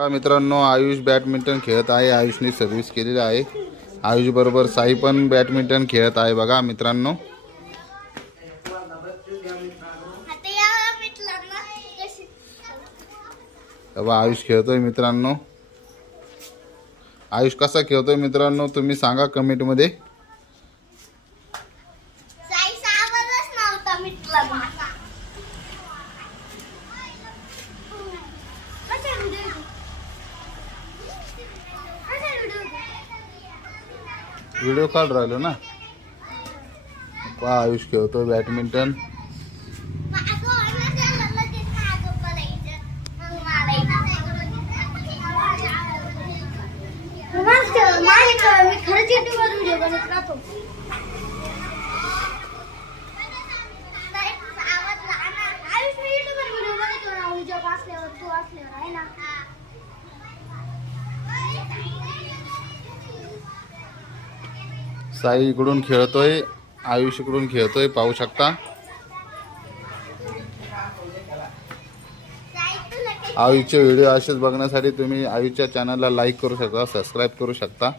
मित्रांनो, आयुष बॅडमिंटन खेळत आहे. आयुषने सर्व्हिस केलेली आहे. आयुष बरोबर साई पण बॅडमिंटन खेळत आहे. बघा मित्रांनो, तेव्हा आयुष खेळतोय. मित्रांनो, आयुष कसा खेळतोय मित्रांनो तुम्ही सांगा कमेंट मध्ये. व्हिडिओ काढ राहिलो ना. आयुष खेळतोय बॅडमिंटन. साई इकडून खेळतोय, आयुष इकडून खेळतोय. पाहू शकता. आयुषचे व्हिडिओ असेच बघण्यासाठी तुम्ही आयुषच्या चॅनलला लाईक करू शकता, सबस्क्राईब करू शकता.